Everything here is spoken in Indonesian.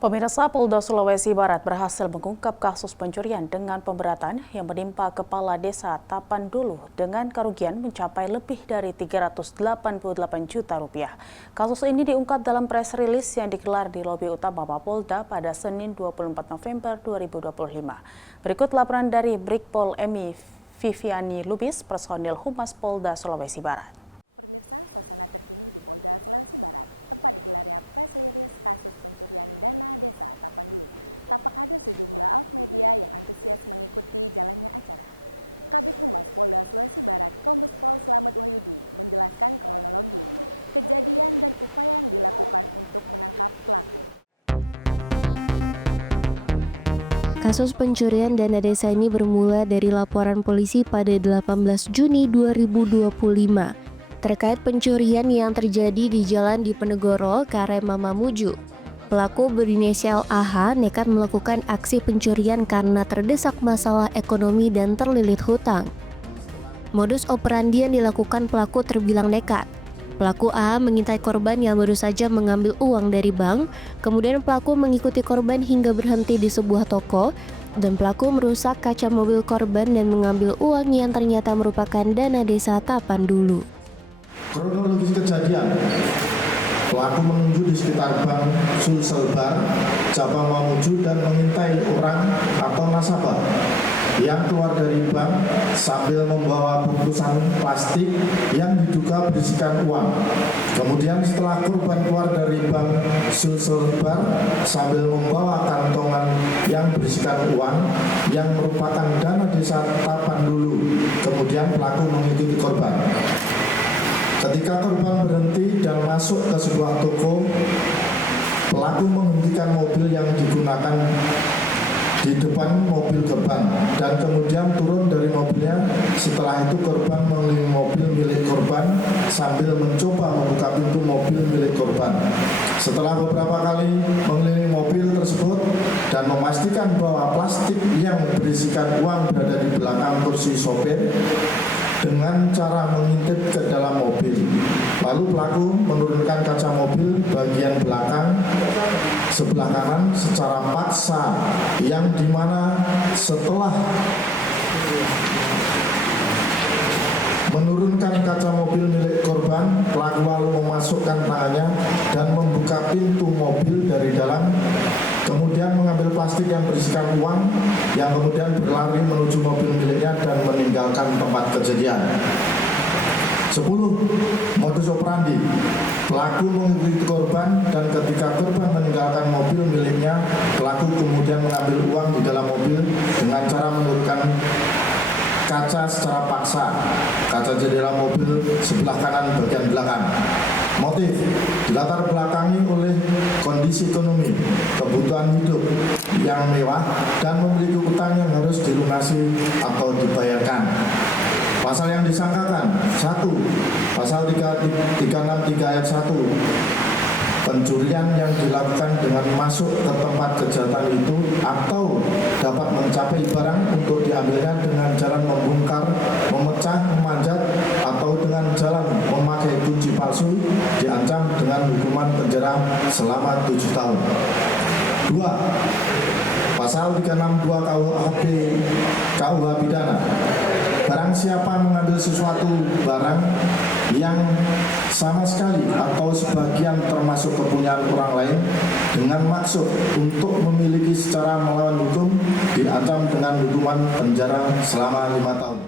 Pemirsa, Polda Sulawesi Barat berhasil mengungkap kasus pencurian dengan pemberatan yang menimpa Kepala Desa Tapandulu dengan kerugian mencapai lebih dari 388 juta rupiah. Kasus ini diungkap dalam press release yang digelar di lobi utama Mapolda pada Senin 24 November 2025. Berikut laporan dari Brigpol Emi Viviani Lubis, personil Humas Polda Sulawesi Barat. Kasus pencurian dana desa ini bermula dari laporan polisi pada 18 Juni 2025 terkait pencurian yang terjadi di Jalan Diponegoro, Karema Mamuju. Pelaku berinisial AH nekat melakukan aksi pencurian karena terdesak masalah ekonomi dan terlilit hutang. Modus operandi yang dilakukan pelaku terbilang nekat. Pelaku A mengintai korban yang baru saja mengambil uang dari bank, kemudian pelaku mengikuti korban hingga berhenti di sebuah toko, dan pelaku merusak kaca mobil korban dan mengambil uang yang ternyata merupakan dana desa Tapandulu. Kronologis kejadian, pelaku menuju di sekitar Bank Sulselbar, cabang Mamuju dan mengintai orang atau nasabah yang keluar dari bank sambil membawa bungkusan plastik yang diduga berisikan uang. Kemudian setelah korban keluar dari Bank Sulselbar sambil membawa kantongan yang berisikan uang yang merupakan dana desa Tapandulu, kemudian pelaku mengikuti korban. Ketika korban berhenti dan masuk ke sebuah toko, pelaku menghentikan mobil yang digunakan di depan mobil korban dan kemudian turun dari mobilnya. Setelah itu korban mengelilingi mobil milik korban sambil mencoba membuka pintu mobil milik korban. Setelah beberapa kali mengelilingi mobil tersebut dan memastikan bahwa plastik yang berisikan uang berada di belakang kursi sopir dengan cara mengintip ke dalam mobil. Lalu pelaku menurunkan kaca mobil bagian belakang sebelah kanan secara paksa, yang dimana setelah menurunkan kaca mobil milik korban, pelaku lalu memasukkan tangannya dan membuka pintu mobil dari dalam, kemudian mengambil plastik yang berisikan uang, yang kemudian berlari menuju mobil miliknya dan meninggalkan tempat kejadian. 10. Modus operandi, pelaku mengikuti korban dan ketika korban meninggalkan mobil miliknya, pelaku kemudian mengambil uang di dalam mobil dengan cara menurunkan kaca secara paksa, kaca jendela mobil sebelah kanan bagian belakang. Motif dilatar belakangi oleh kondisi ekonomi, kebutuhan hidup yang mewah, dan memiliki utang yang harus dilunasi atau dibayarkan. Pasal yang disangkakan: 1. Pasal 363 ayat 1. Pencurian yang dilakukan dengan masuk ke tempat kejahatan itu atau dapat mencapai barang untuk diambilnya dengan jalan membongkar, memecah, memanjat, atau dengan jalan memakai kunci palsu, diancam dengan hukuman penjara selama 7 tahun. 2. Pasal 362 KUH pidana. Barang siapa mengambil sesuatu barang yang sama sekali atau sebagian termasuk kepunyaan orang lain dengan maksud untuk memiliki secara melawan hukum, diancam dengan hukuman penjara selama 5 tahun.